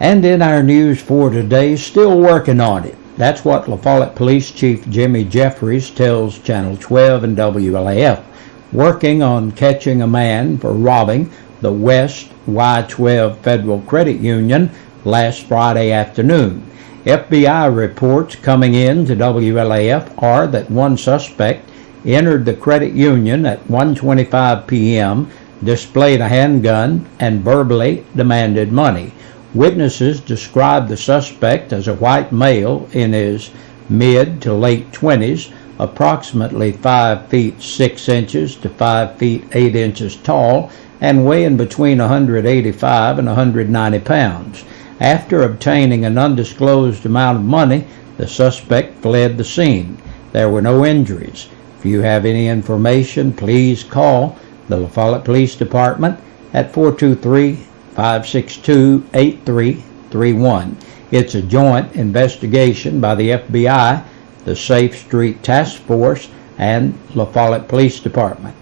And in our news for today, still working on it. That's what La Follette Police Chief Jimmy Jeffries tells Channel 12 and WLAF. Working on catching a man for robbing the West Y12 Federal Credit Union last Friday afternoon. FBI reports coming in to WLAF are that one suspect entered the credit union at 1:25 p.m., displayed a handgun, and verbally demanded money. Witnesses described the suspect as a white male in his mid to late 20s, approximately 5 feet 6 inches to 5 feet 8 inches tall, and weighing between 185 and 190 pounds. After obtaining an undisclosed amount of money, the suspect fled the scene. There were no injuries. If you have any information, please call the La Follette Police Department at 423-562-8331. It's a joint investigation by the FBI, the Safe Street Task Force, and La Follette Police Department.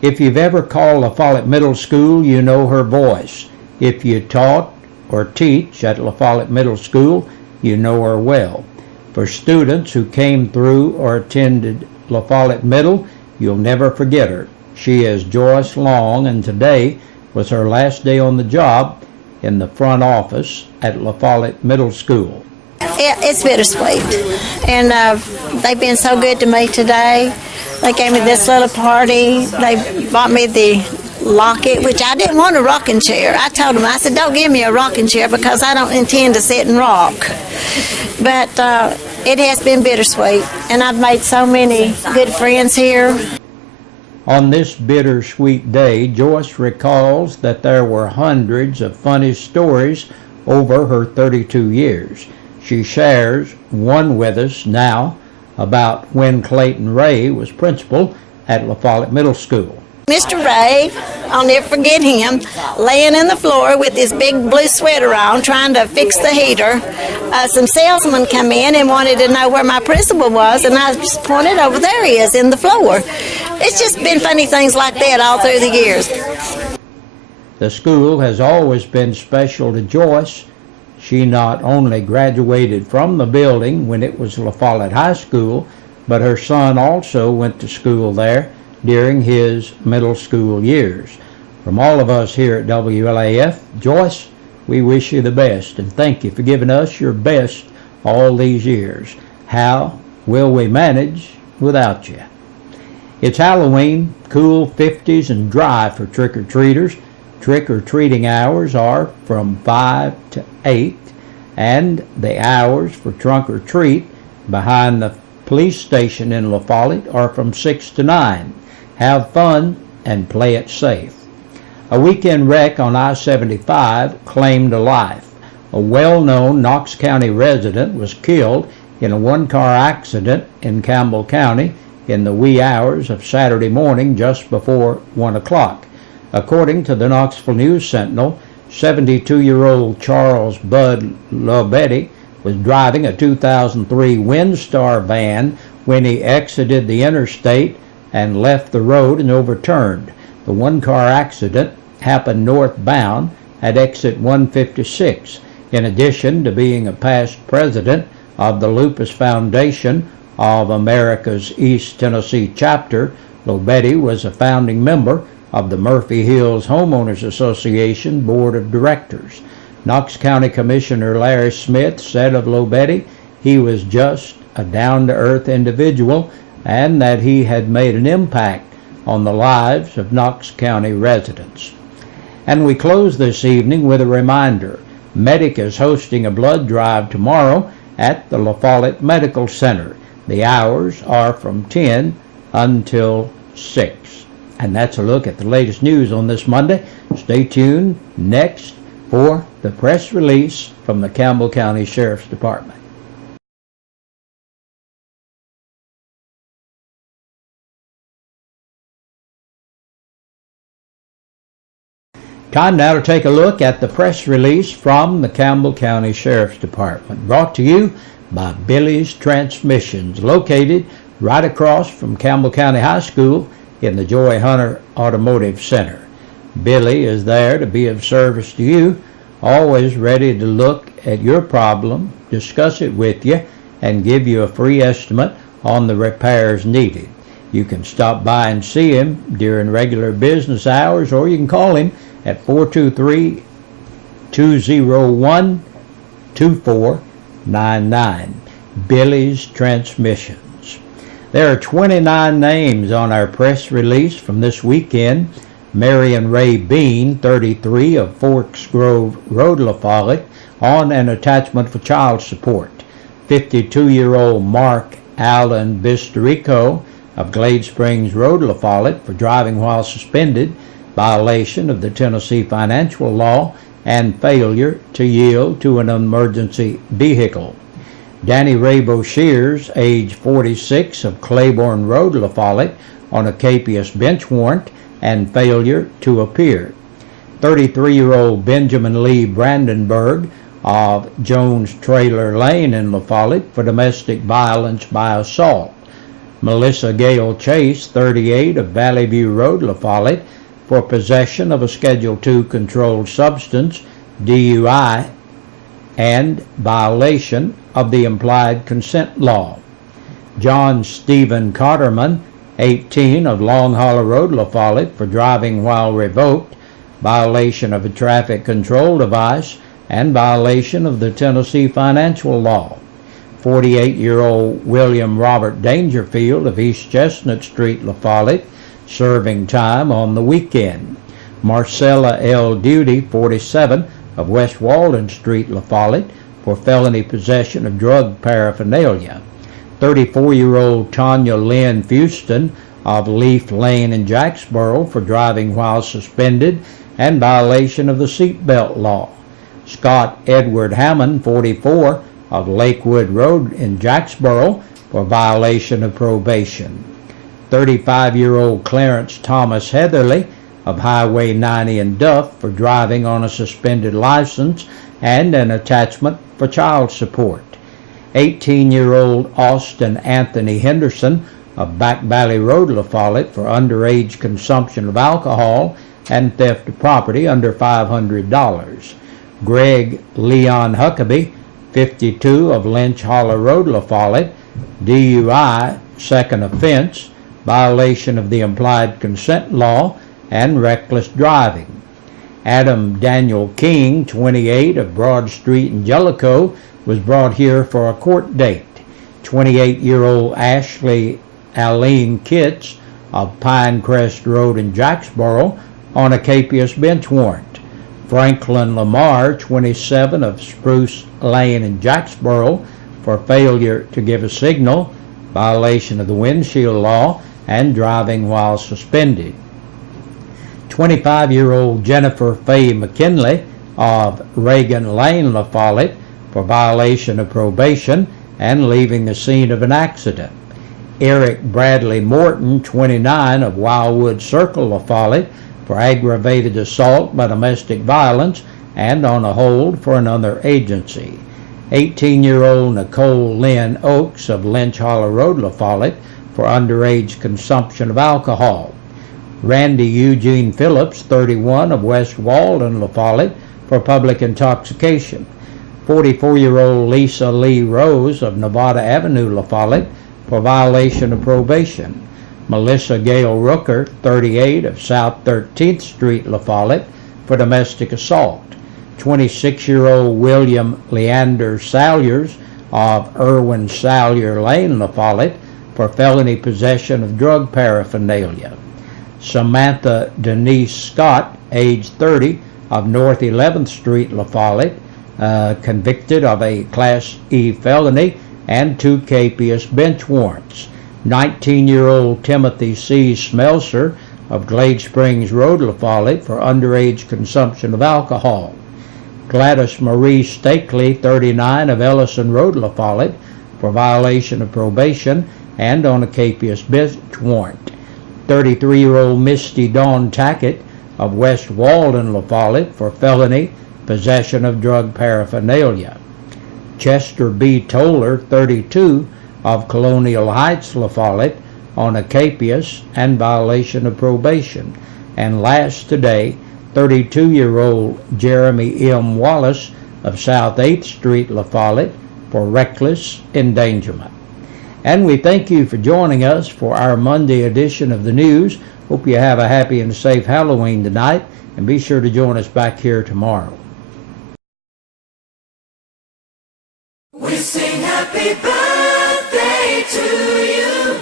If you've ever called La Follette Middle School, you know her voice. If you taught or teach at La Follette Middle School, you know her well. For students who came through or attended La Follette Middle, you'll never forget her. She is Joyce Long, and today was her last day on the job in the front office at La Follette Middle School. It's bittersweet, and they've been so good to me today. They gave me this little party. They bought me the locket, which I didn't want a rocking chair. I told them, I said, don't give me a rocking chair because I don't intend to sit and rock. But it has been bittersweet, and I've made so many good friends here. On this bittersweet day, Joyce recalls that there were hundreds of funny stories over her 32 years. She shares one with us now about when Clayton Ray was principal at La Follette Middle School. Mr. Ray, I'll never forget him, laying in the floor with his big blue sweater on, trying to fix the heater. Some salesmen come in and wanted to know where my principal was, and I just pointed over, there he is, in the floor. It's just been funny things like that all through the years. The school has always been special to Joyce. She not only graduated from the building when it was La Follette High School, but her son also went to school there during his middle school years. From all of us here at WLAF, Joyce, we wish you the best and thank you for giving us your best all these years. How will we manage without you? It's Halloween, cool 50s and dry for trick-or-treaters. Trick-or-treating hours are from 5 to 8, and the hours for trunk-or-treat behind the police station in La Follette are from 6 to 9. Have fun and play it safe. A weekend wreck on I-75 claimed a life. A well-known Knox County resident was killed in a one-car accident in Campbell County in the wee hours of Saturday morning just before 1 o'clock. According to the Knoxville News Sentinel, 72-year-old Charles Bud Lobetti was driving a 2003 Windstar van when he exited the interstate and left the road and overturned. The one-car accident happened northbound at exit 156. In addition to being a past president of the Lupus Foundation of America's East Tennessee chapter, Lobetti was a founding member of the Murphy Hills Homeowners Association Board of Directors. Knox County Commissioner Larry Smith said of Lobetti, he was just a down-to-earth individual and that he had made an impact on the lives of Knox County residents. And we close this evening with a reminder. Medic is hosting a blood drive tomorrow at the La Follette Medical Center. The hours are from 10 until 6. And that's a look at the latest news on this Monday. Stay tuned next for the press release from the Campbell County Sheriff's Department. Time now to take a look at the press release from the Campbell County Sheriff's Department, brought to you by Billy's Transmissions, located right across from Campbell County High School in the Joy Hunter Automotive Center. Billy is there to be of service to you always ready to look at your problem, discuss it with you, and give you a free estimate on the repairs needed. You can stop by and see him during regular business hours, or you can call him at 423-201-2499. Billy's Transmissions. There are 29 names on our press release from this weekend. Marion Ray Bean, 33, of Forks Grove Road, La Follette, on an attachment for child support. 52-year-old Mark Allen Bisterico of Glade Springs Road, La Follette, for driving while suspended, violation of the Tennessee financial law, and failure to yield to an emergency vehicle. Danny Raybo Shears, age 46, of Claiborne Road, La Follette, on a capious bench warrant and failure to appear. 33-year-old Benjamin Lee Brandenburg of Jones Trailer Lane in La Follette, for domestic violence by assault. Melissa Gale Chase, 38, of Valley View Road, La Follette, for possession of a Schedule II controlled substance, DUI, and violation of the implied consent law. John Stephen Cotterman, 18, of Long Hollow Road, La Follette, for driving while revoked, violation of a traffic control device, and violation of the Tennessee financial law. 48-year-old William Robert Dangerfield of East Chestnut Street, La Follette, serving time on the weekend. Marcella L. Duty, 47, of West Walden Street, La Follette, for felony possession of drug paraphernalia. 34-year-old Tanya Lynn Fuston of Leaf Lane in Jacksboro, for driving while suspended and violation of the seatbelt law. Scott Edward Hammond, 44, of Lakewood Road in Jacksboro, for violation of probation. 35-year-old Clarence Thomas Heatherly of Highway 90 in Duff, for driving on a suspended license and an attachment for child support. 18-year-old Austin Anthony Henderson of Back Valley Road, La Follette, for underage consumption of alcohol and theft of property under $500. Greg Leon Huckabee, 52, of Lynch Hollow Road, La Follette, DUI, second offense, violation of the implied consent law, and reckless driving. Adam Daniel King, 28, of Broad Street in Jellicoe, was brought here for a court date. 28-year-old Ashley Aline Kitts of Pinecrest Road in Jacksboro, on a capious bench warrant. Franklin Lamar, 27, of Spruce Lane in Jacksboro, for failure to give a signal, violation of the windshield law, and driving while suspended. 25-year-old Jennifer Faye McKinley of Reagan Lane, La Follette, for violation of probation and leaving the scene of an accident. Eric Bradley Morton, 29, of Wildwood Circle, La Follette, for aggravated assault by domestic violence and on a hold for another agency. 18-year-old Nicole Lynn Oakes of Lynch Hollow Road, La Follette, for underage consumption of alcohol. Randy Eugene Phillips, 31, of West Walden, La Follette, for public intoxication. 44-year-old Lisa Lee Rose of Nevada Avenue, La Follette, for violation of probation. Melissa Gale Rooker, 38, of South 13th Street, La Follette, for domestic assault. 26-year-old William Leander Salyers of Irwin Salyer Lane, La Follette, for felony possession of drug paraphernalia. Samantha Denise Scott, age 30, of North 11th Street, La Follette, convicted of a Class E felony and 2 capious bench warrants. 19-year-old Timothy C. Smelser of Glade Springs Road, La Follette, for underage consumption of alcohol. Gladys Marie Stakely, 39, of Ellison Road, La Follette, for violation of probation and on a capious bench warrant. 33-year-old Misty Dawn Tackett of West Walden, La Follette, for felony possession of drug paraphernalia. Chester B. Toller, 32, of Colonial Heights, La Follette, on a capious and violation of probation. And last today, 32-year-old Jeremy M. Wallace of South 8th Street, La Follette, for reckless endangerment. And we thank you for joining us for our Monday edition of the news. Hope you have a happy and safe Halloween tonight, and be sure to join us back here tomorrow. We sing happy birthday to you,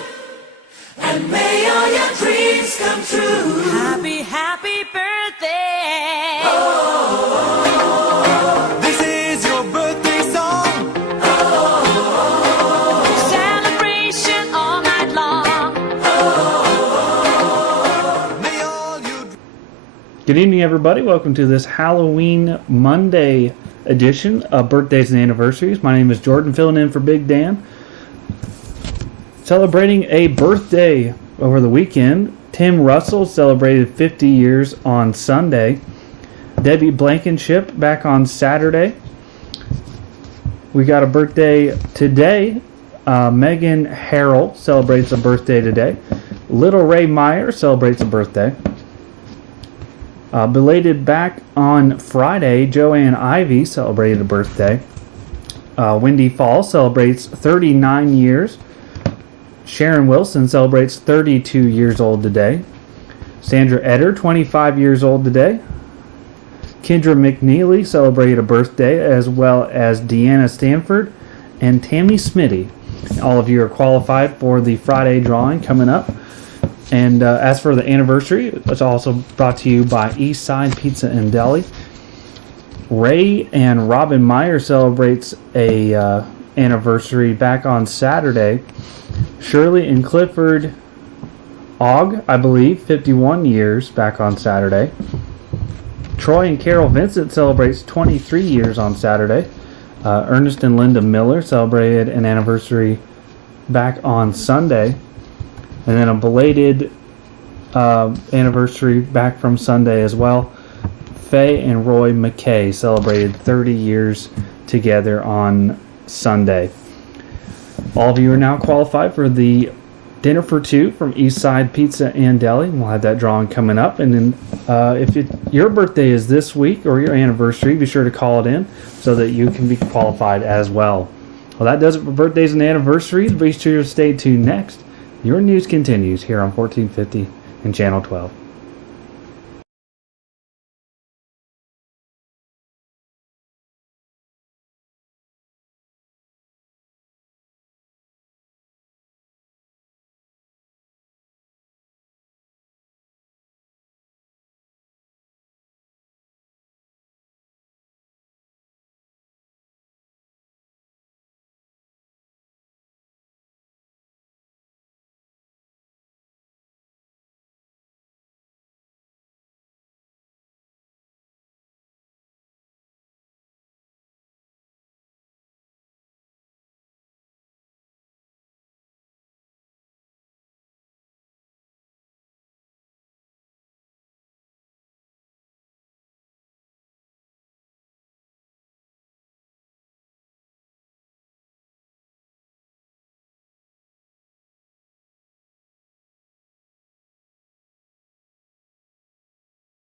and may all your dreams come true. Happy, happy birthday. Oh, this is your birthday song. Oh, celebration all night long. Oh, may all you... Good evening, everybody. Welcome to this Halloween Monday edition of Birthdays and Anniversaries. My name is Jordan, filling in for Big Dan. Celebrating a birthday over the weekend, Tim Russell celebrated 50 years on Sunday. Debbie Blankenship back on Saturday. We got a birthday today. Megan Harrell celebrates a birthday today. Little Ray Meyer celebrates a birthday. Belated back on Friday, Joanne Ivy celebrated a birthday. Wendy Fall celebrates 39 years. Sharon Wilson celebrates 32 years old today. Sandra Eder, 25 years old today. Kendra McNeely celebrated a birthday, as well as Deanna Stanford and Tammy Smitty. All of you are qualified for the Friday drawing coming up. And as for the anniversary, it's also brought to you by Eastside Pizza and Deli. Ray and Robin Meyer celebrates a anniversary back on Saturday. Shirley and Clifford Ogg, I believe, 51 years back on Saturday. Troy and Carol Vincent celebrates 23 years on Saturday. Ernest and Linda Miller celebrated an anniversary back on Sunday. And then a belated anniversary back from Sunday as well. Faye and Roy McKay celebrated 30 years together on Sunday. All of you are now qualified for the dinner for two from Eastside Pizza and Deli. We'll have that drawing coming up. And then if your birthday is this week or your anniversary, be sure to call it in so that you can be qualified as well. Well, that does it for birthdays and anniversaries. Be sure to stay tuned next. Your news continues here on 1450 and Channel 12.